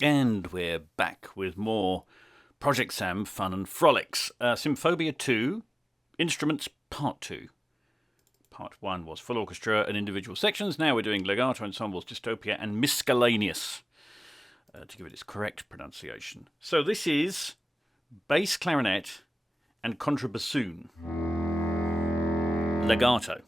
And we're back with more ProjectSAM fun and frolics. Symphobia 2, Instruments Part 2. Part 1 was full orchestra and individual sections. Now we're doing legato ensembles, dystopia, and miscellaneous, to give it its correct pronunciation. So this is bass clarinet and contrabassoon. Legato.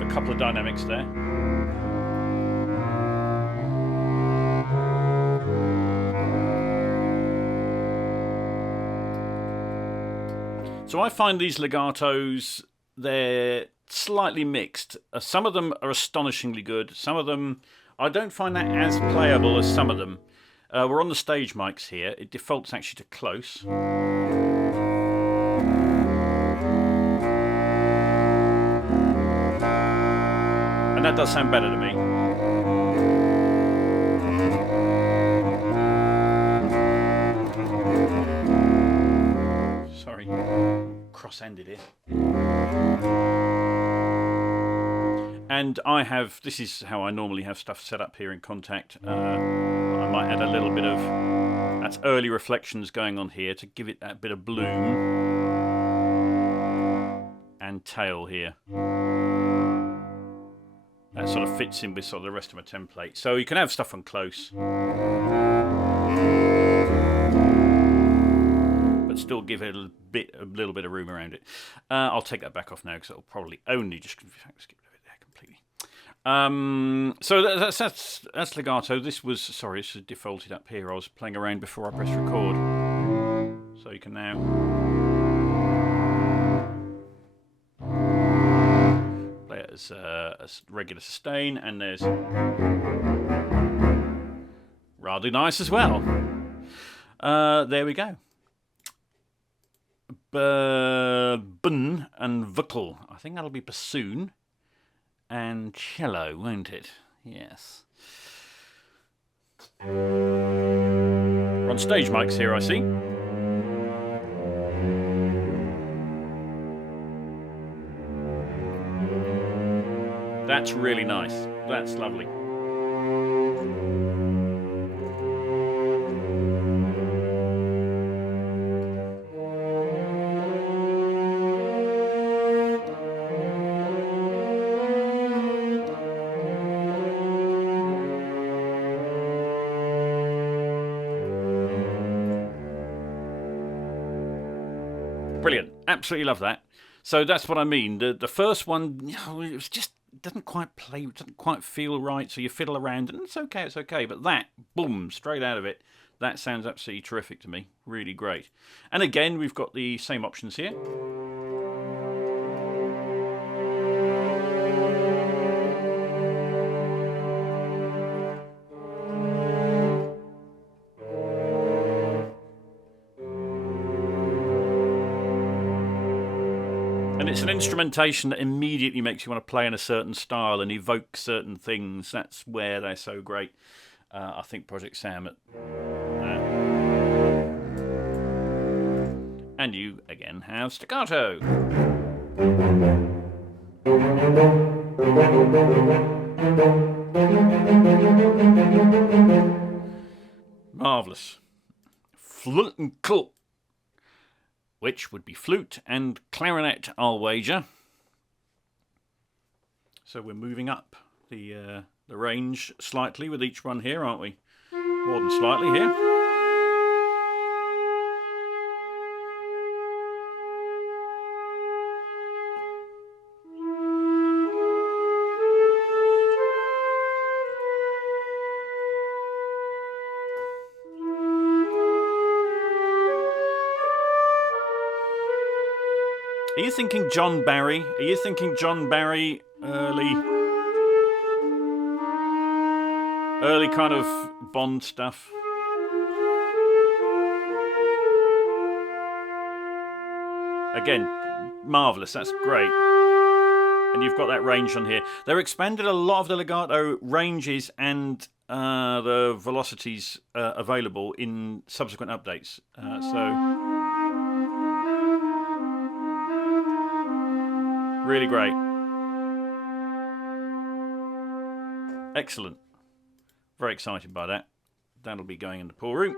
A couple of dynamics there. So I find these legatos, they're slightly mixed. Some of them are astonishingly good. Some of them, I don't find that as playable as some of them. We're on the stage mics here. It defaults actually to close. And that does sound better to me. Sorry, cross-ended here. And I have, this is how I normally have stuff set up here in Contact. I might add a little bit of, that's early reflections going on here to give it that bit of bloom. And tail here. That sort of fits in with sort of the rest of my template. So you can have stuff on close. But still give it a little bit of room around it. I'll take that back off now because it'll probably only just skip it there completely. So that's legato. This was, sorry, this is defaulted up here. I was playing around before I pressed record. So you can now play it as a regular sustain, and there's rather nice as well. There we go. Bun and vocal. I think that'll be bassoon and cello, won't it? Yes. We're on stage mics here, I see. That's really nice. That's lovely. Brilliant. Absolutely love that. So that's what I mean. The first one, it was just doesn't quite play, doesn't quite feel right. So you fiddle around, and it's okay. But that, boom, straight out of it, that sounds absolutely terrific to me. Really great. And again, we've got the same options here. And it's an instrumentation that immediately makes you want to play in a certain style and evoke certain things. That's where they're so great. I think ProjectSAM at that. And you, again, have staccato. Marvellous. Flute and cool. Which would be flute and clarinet, I'll wager. So we're moving up the range slightly with each one here, aren't we? More than slightly here. Are you thinking John Barry? Are you thinking John Barry early kind of Bond stuff? Again, marvellous, that's great. And you've got that range on here. They've expanded a lot of the legato ranges and the velocities available in subsequent updates. So Really great. Excellent. Very excited by that. That'll be going in the pool room.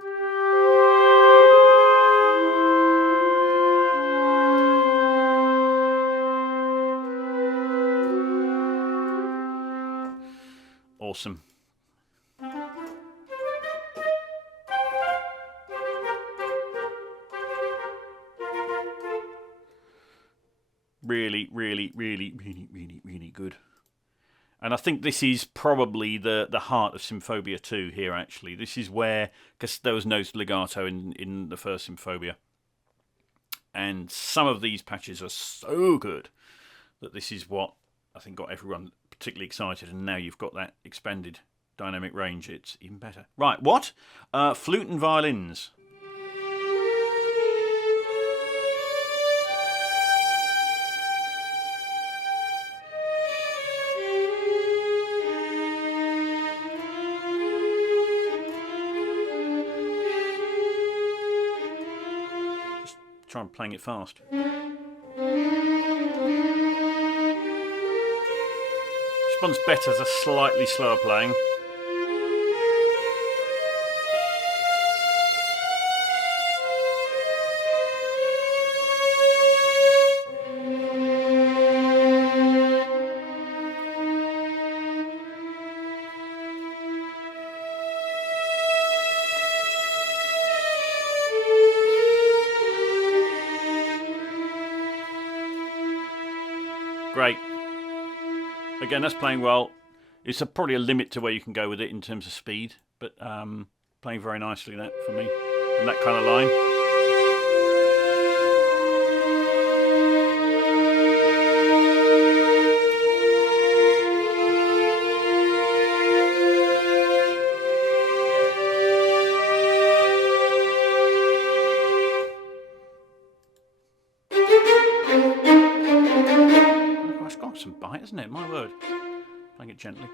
Awesome. Really, really, really, really, really, really good. And I think this is probably the heart of Symphobia 2 here, actually. This is where, because there was no legato in the first Symphobia. And some of these patches are so good that this is what I think got everyone particularly excited. And now you've got that expanded dynamic range, it's even better. Right, what? Flute and violins. Try and playing it fast. Responds better as a slightly slower playing. Great. Again, that's playing well. It's probably a limit to where you can go with it in terms of speed, but playing very nicely that for me. And that kind of line. It's got some bite, isn't it? My word. Playing it gently.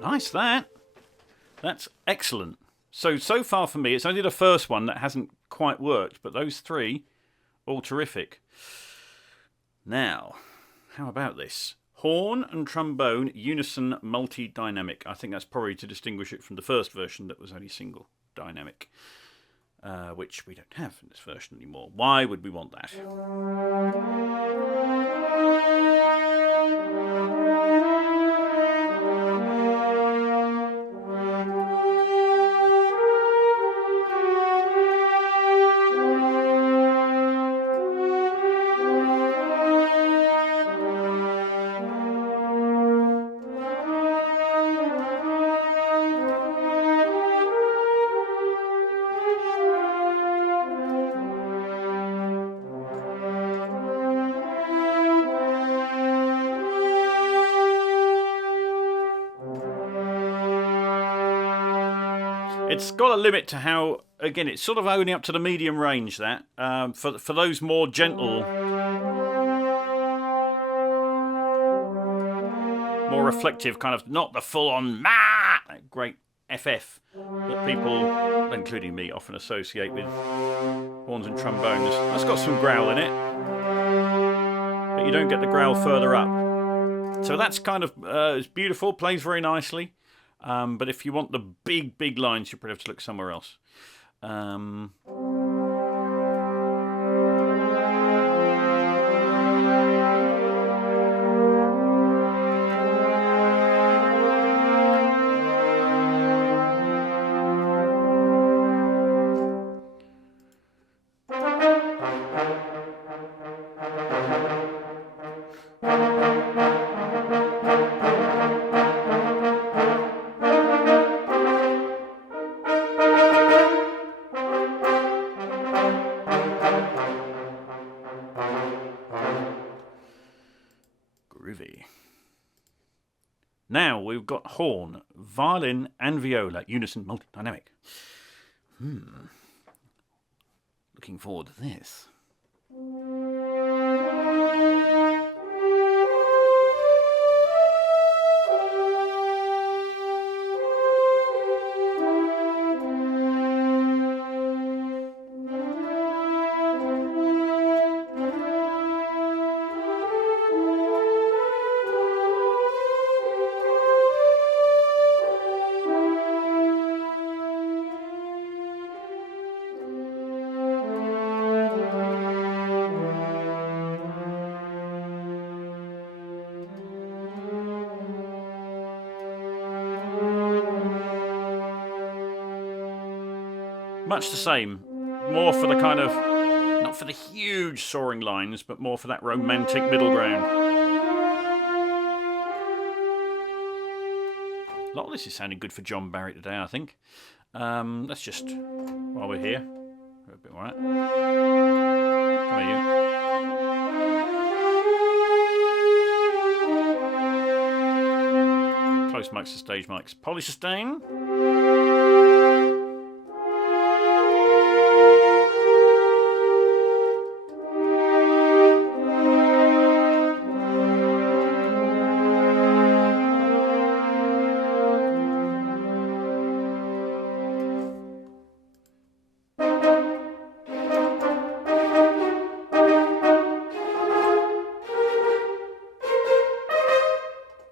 Nice, that. That's excellent. So far for me, it's only the first one that hasn't quite worked, but those three, all terrific. Now, how about this? Horn and trombone, unison, multi-dynamic. I think that's probably to distinguish it from the first version that was only single dynamic, which we don't have in this version anymore. Why would we want that? It's got a limit to how, again, it's sort of only up to the medium range, that. For those more gentle, more reflective, kind of, not the full-on, that great FF that people, including me, often associate with horns and trombones. That's got some growl in it, but you don't get the growl further up. So that's kind of, it's beautiful, plays very nicely. But if you want the big lines, you probably have to look somewhere else. Now we've got horn, violin and viola, unison, multi-dynamic. Looking forward to this. Much the same. More for the kind of, not for the huge soaring lines, but more for that romantic middle ground. A lot of this is sounding good for John Barry today, I think. Let's just, while we're here, a bit more. How are you? Close mics to stage mics. Polysustain.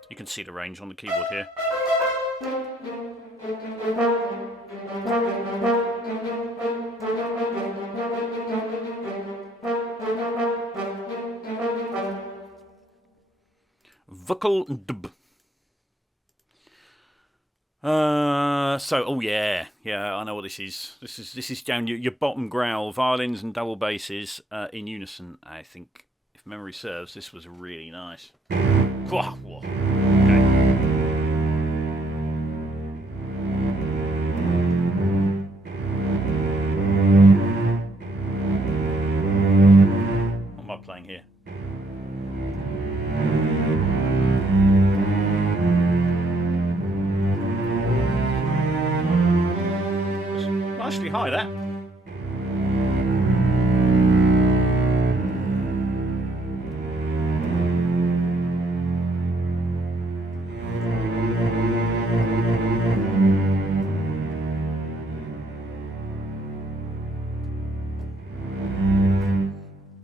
You can see the range on the keyboard here. Vocal dub. Oh yeah, I know what this is. This is down your bottom growl, violins and double basses in unison. I think, if memory serves, this was really nice. Whoa. Here. It's nicely high, that.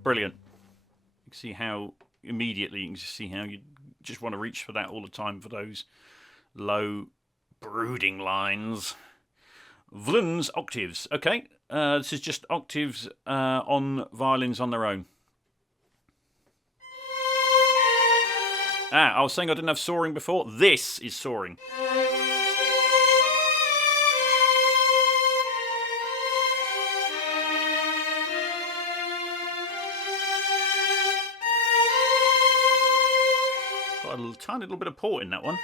Brilliant. See how immediately you can just see how you just want to reach for that all the time for those low brooding lines. Violins, octaves. Okay, this is just octaves on violins on their own. I was saying I didn't have soaring before. This is soaring. A tiny little bit of port in that one.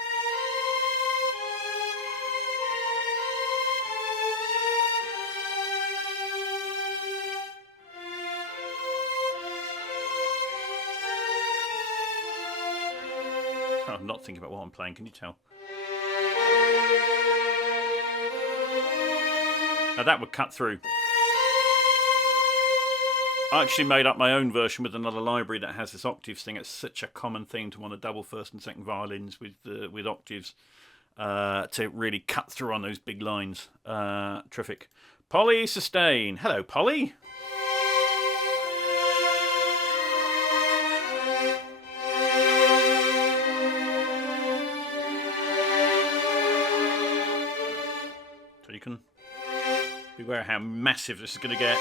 I'm not thinking about what I'm playing, can you tell? Now that would cut through. I actually made up my own version with another library that has this octaves thing. It's such a common thing to want to double first and second violins with octaves to really cut through on those big lines. Terrific. Polly Sustain. Hello, Polly. So you can beware how massive this is going to get.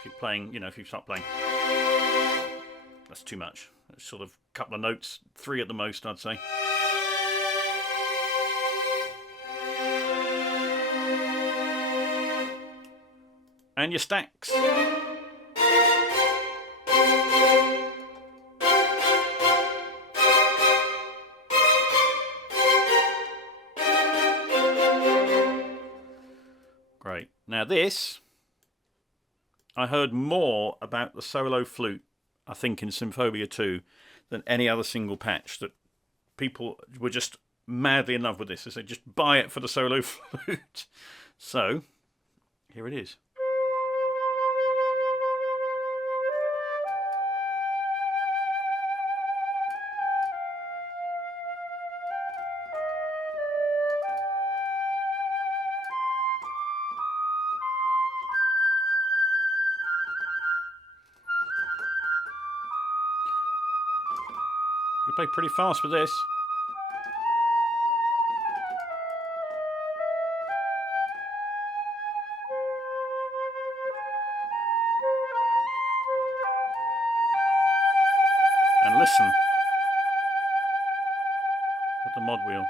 If you're playing, if you start playing, that's too much. It's sort of a couple of notes, 3 at the most, I'd say. And your stacks. Great. Now this, I heard more about the solo flute, I think, in Symphobia 2 than any other single patch. That people were just madly in love with this. They said, just buy it for the solo flute. So, here it is. You play pretty fast with this. And listen with the mod wheel.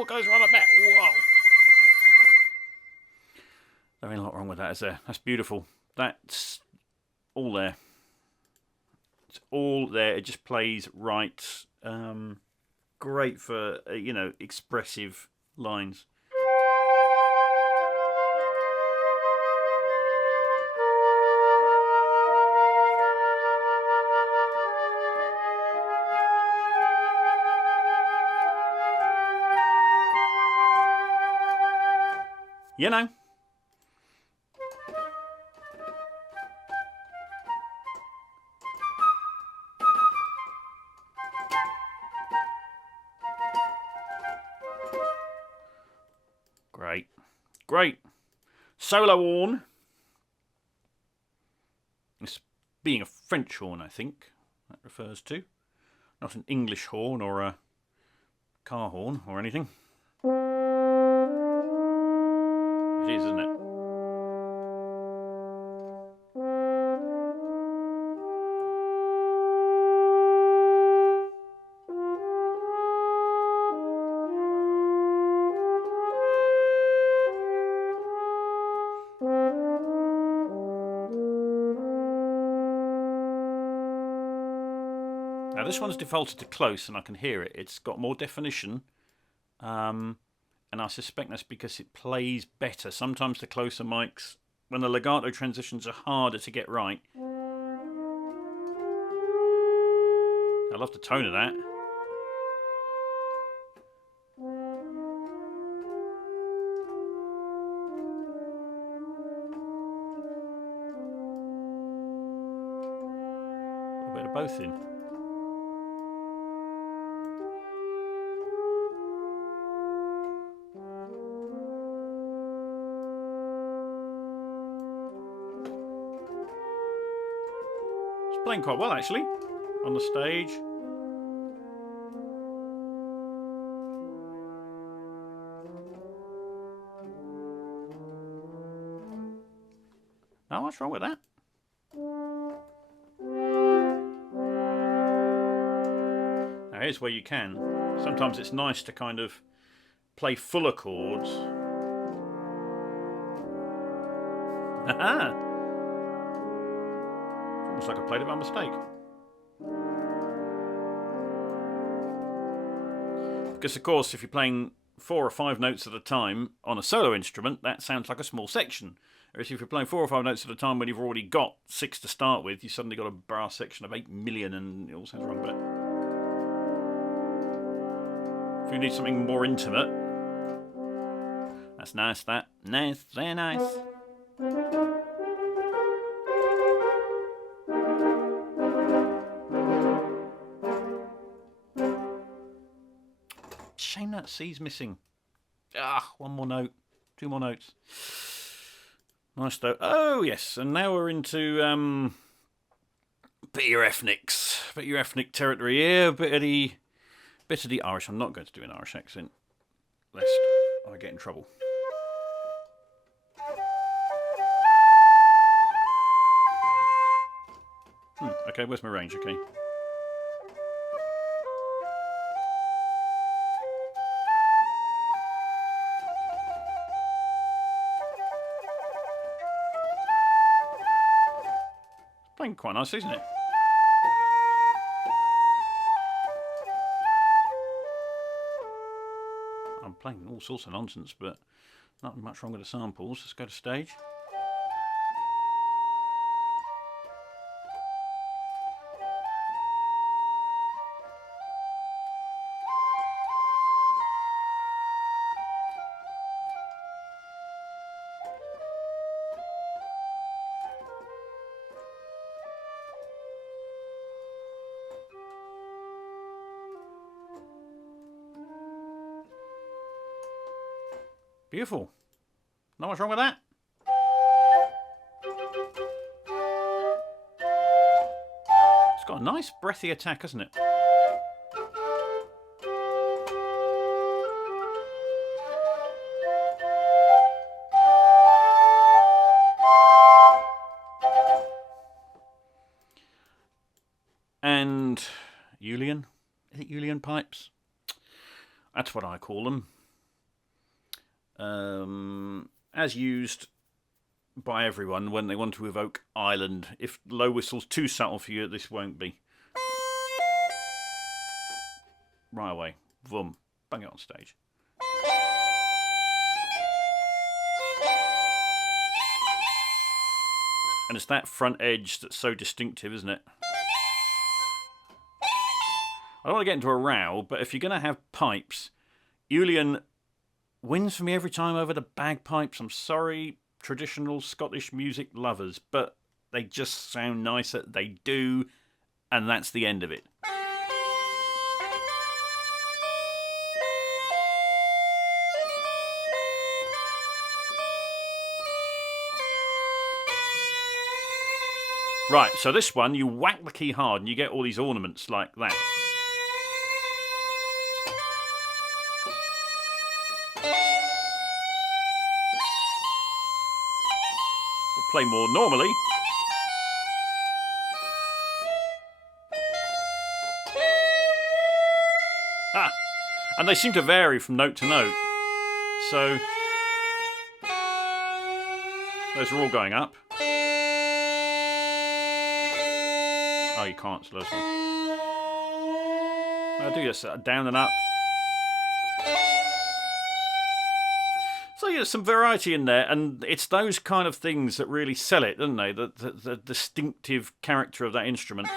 Oh, it goes right up there. Whoa. There ain't a lot wrong with that, is there? That's beautiful. That's all there. It's all there. It just plays right. Great for, expressive lines. You know. Great. Great. Solo horn. It's being a French horn, I think, that refers to. Not an English horn or a car horn or anything. It is, isn't it? Now this one's defaulted to close and I can hear it. It's got more definition. And I suspect that's because it plays better. Sometimes the closer mics, when the legato transitions are harder to get right. I love the tone of that. A bit of both in. Playing quite well actually on the stage. Now what's wrong with that? Now here's where you can. Sometimes it's nice to kind of play fuller chords. Haha! Looks like I played it by mistake. Because of course, if you're playing 4 or 5 notes at a time on a solo instrument, that sounds like a small section. Whereas if you're playing 4 or 5 notes at a time when you've already got 6 to start with, you suddenly got a brass section of 8 million and it all sounds wrong. But if you need something more intimate, that's nice, that. Nice, very nice. Shame that C's missing. One more note. 2 more notes. Nice though. Oh yes, and now we're into bit of your ethnics. Bit of your ethnic territory here. Bit of the Irish. I'm not going to do an Irish accent, lest I get in trouble. Okay, where's my range? Okay. Playing quite nice, isn't it? I'm playing all sorts of nonsense, but not much wrong with the samples. Let's go to stage. Beautiful. Not much wrong with that. It's got a nice breathy attack, hasn't it? And Julian? Is it Julian pipes? That's what I call them. as used by everyone when they want to evoke island. If low whistle's too subtle for you, this won't be. Right away. Vroom. Bang it on stage. And it's that front edge that's so distinctive, isn't it? I don't want to get into a row, but if you're going to have pipes, Julian wins for me every time over the bagpipes. I'm sorry, traditional Scottish music lovers, but they just sound nicer. They do, and that's the end of it. Right, so this one, you whack the key hard and you get all these ornaments like that. We'll play more normally. Ah, and they seem to vary from note to note. So, those are all going up. Oh, you can't, so this one. I do this down and up. So yeah, some variety in there, and it's those kind of things that really sell it, don't they? The distinctive character of that instrument.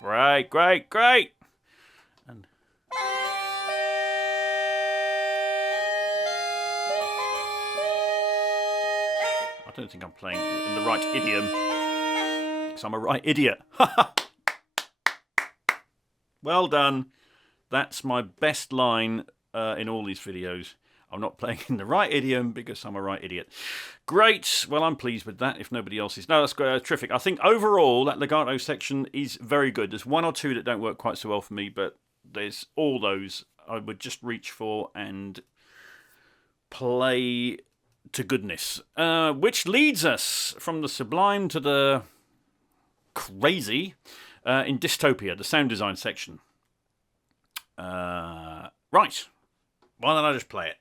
Great, great, great! And I don't think I'm playing in the right idiom, because I'm a right idiot. Well done. That's my best line in all these videos. I'm not playing in the right idiom because I'm a right idiot. Great. Well, I'm pleased with that, if nobody else is. No, that's terrific. I think overall, that legato section is very good. There's one or two that don't work quite so well for me, but there's all those I would just reach for and play to goodness. Which leads us from the sublime to the crazy in Dystopia, the sound design section. Right. Why don't I just play it?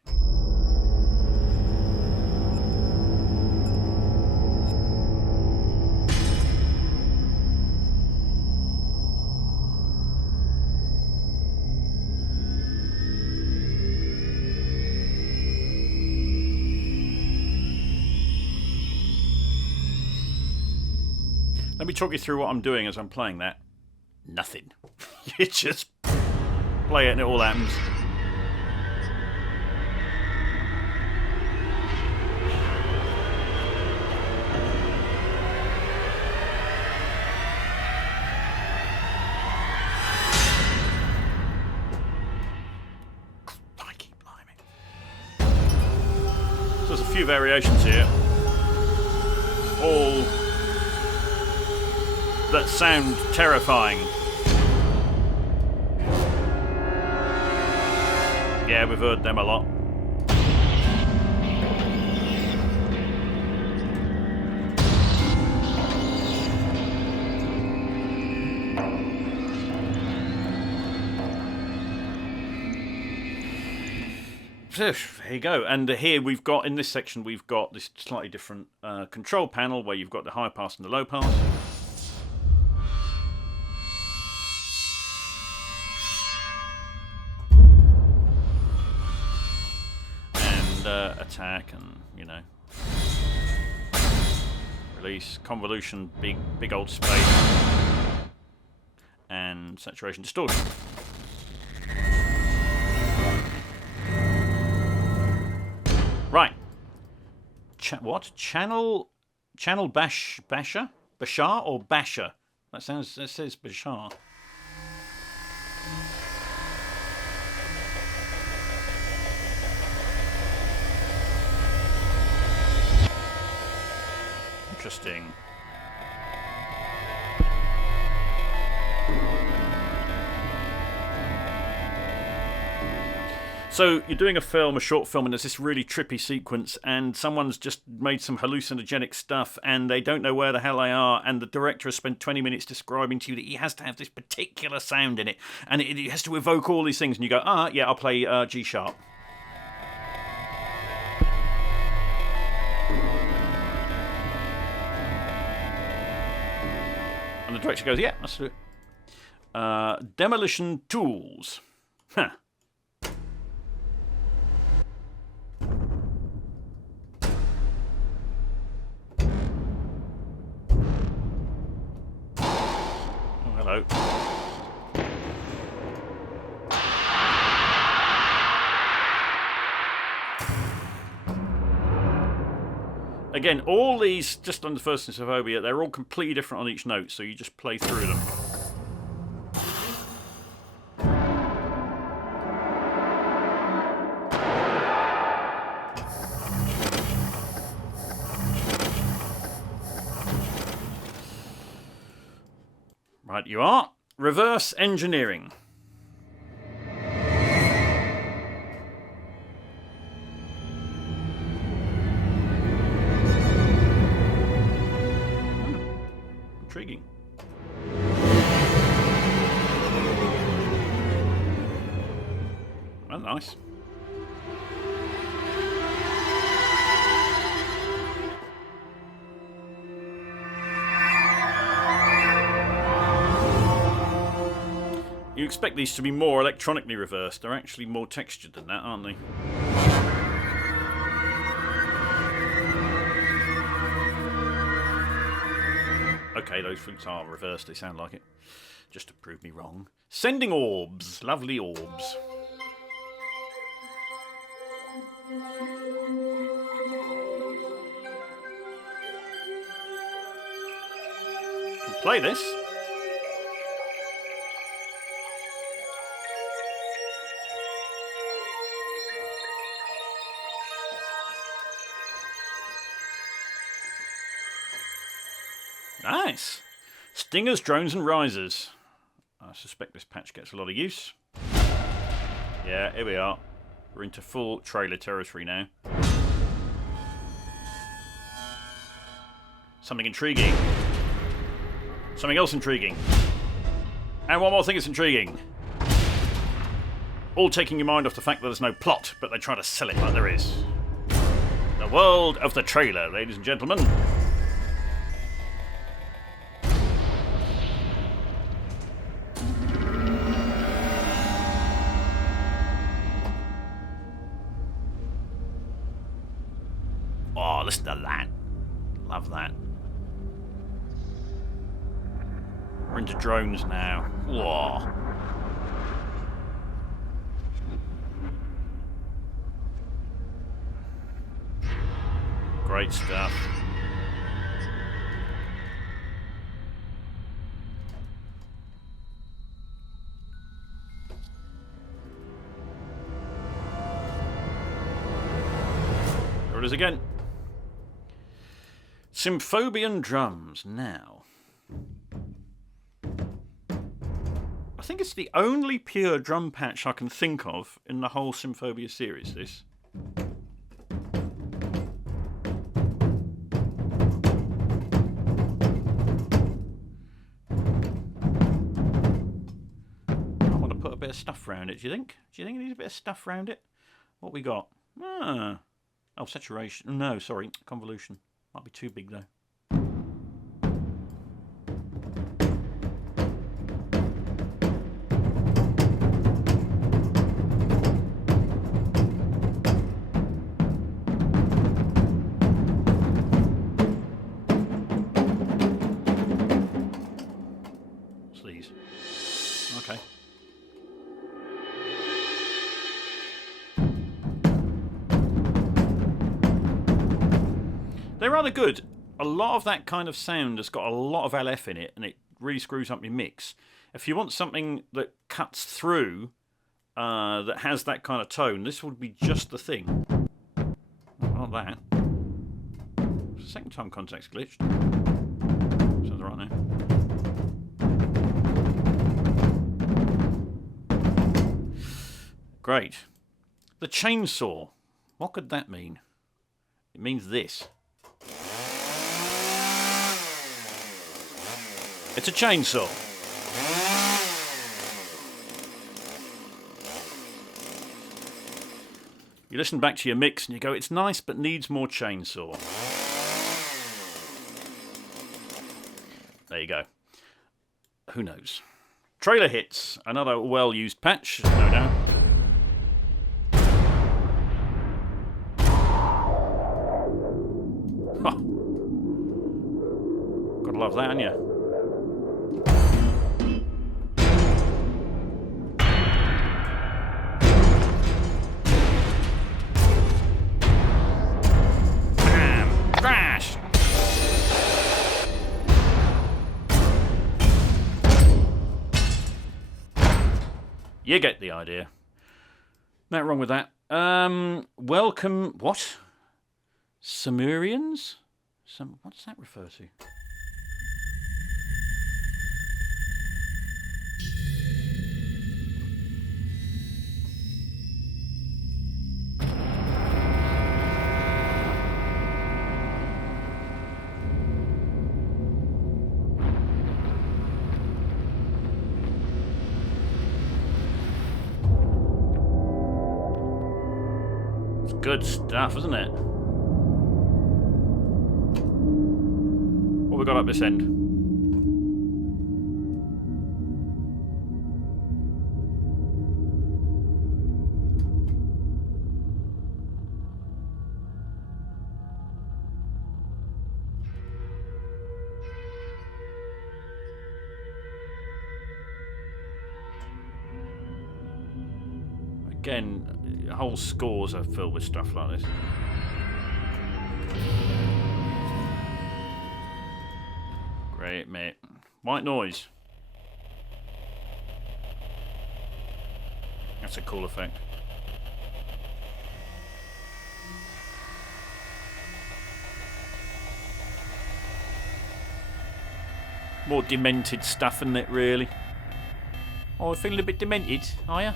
Let me talk you through what I'm doing as I'm playing that. Nothing. You just play it and it all happens. So there's a few variations here, all that sound terrifying. Yeah, we've heard them a lot. There you go. And here we've got, in this section, we've got this slightly different control panel where you've got the high pass and the low pass. And attack and, you know, release, convolution, big old space, and saturation distortion. Right. What? Channel Bashar or Basher? That says Bashar. Interesting. So you're doing a short film, and there's this really trippy sequence, and someone's just made some hallucinogenic stuff, and they don't know where the hell they are, and the director has spent 20 minutes describing to you that he has to have this particular sound in it, and it has to evoke all these things, and you go, yeah, I'll play G sharp. And the director goes, yeah, let's do it. Demolition Tools. Huh. Hello. Again, all these, just on the first Symphobia, they're all completely different on each note, so you just play through them. Right, you are. Reverse engineering. Intriguing. Well, nice. You expect these to be more electronically reversed. They're actually more textured than that, aren't they? Okay, those flutes are reversed. They sound like it. Just to prove me wrong. Sending orbs. Lovely orbs. Play this. Nice. Stingers, drones and risers. I suspect this patch gets a lot of use. Yeah, here we are. We're into full trailer territory now. Something intriguing. Something else intriguing. And one more thing that's intriguing. All taking your mind off the fact that there's no plot, but they try to sell it like there is. The world of the trailer, ladies and gentlemen. Oh, listen to that. Love that. We're into drones now. Whoa. Great stuff. There it is again. Symphobian drums now. I think it's the only pure drum patch I can think of in the whole Symphobia series, this. I want to put a bit of stuff around it, do you think? Do you think it needs a bit of stuff around it? What we got? Oh, saturation. No, sorry, convolution. Might be too big, though. What's these? Okay. They're rather good. A lot of that kind of sound has got a lot of LF in it, and it really screws up your mix. If you want something that cuts through, that has that kind of tone, this would be just the thing. Not that. Second time context glitched. Sounds right now. Great. The chainsaw. What could that mean? It means this. It's a chainsaw. You listen back to your mix and you go, it's nice but needs more chainsaw. There you go. Who knows? Trailer hits. Another well-used patch, no doubt. Oh. Gotta love that, haven't you? You get the idea. Nothing wrong with that. Welcome. What? Sumerians? What does that refer to? Good stuff, isn't it? What we got up this end? Again, whole scores are filled with stuff like this. Great, mate. White noise. That's a cool effect. More demented stuff, isn't it, really? Oh, I'm feeling a bit demented, are you?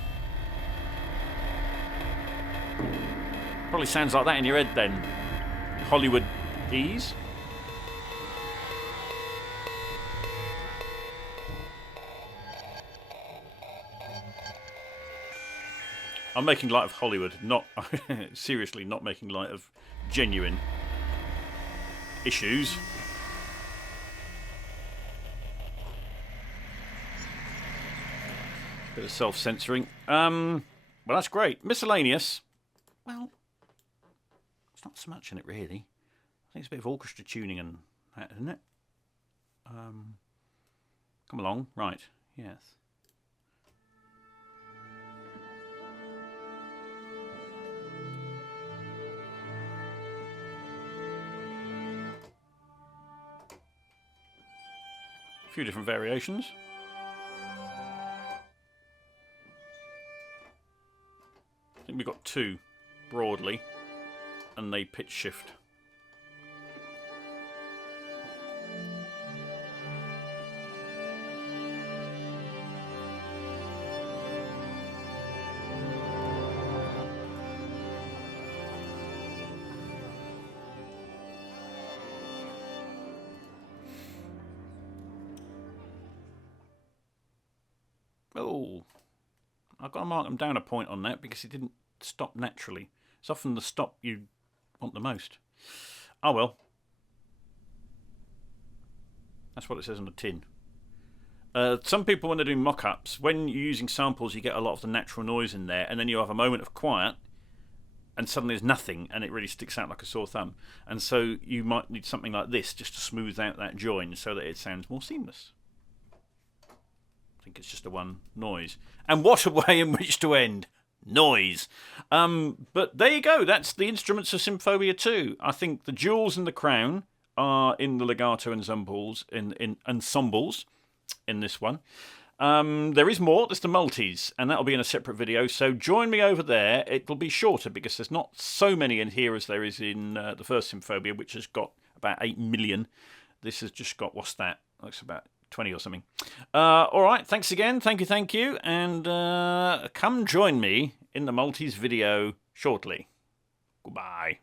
Probably sounds like that in your head then. Hollywood ease. I'm making light of Hollywood, not seriously not making light of genuine issues. Bit of self-censoring. Well, that's great. Miscellaneous. Well, it's not so much in it, really. I think it's a bit of orchestra tuning and that, isn't it? Come along. Right. Yes. A few different variations. I think we've got two broadly, and they pitch shift. Oh, I've got to mark them down a point on that because it didn't stop naturally. It's often the stop you want the most. Oh well. That's what it says on the tin. Some people, when they're doing mock-ups, when you're using samples, you get a lot of the natural noise in there, and then you have a moment of quiet, and suddenly there's nothing, and it really sticks out like a sore thumb. And so you might need something like this just to smooth out that join so that it sounds more seamless. I think it's just a one noise. And what a way in which to end. Noise. But there you go. That's the instruments of Symphobia 2. I think the jewels and the crown are in the legato ensembles in ensembles in this one. There is more. There's the multis, and that'll be in a separate video. So join me over there. It'll be shorter because there's not so many in here as there is in the first Symphobia, which has got about 8 million. This has just got, what's that? Looks about 20 or something. All right. Thanks again. Thank you. And come join me in in the Maltese video shortly. Goodbye.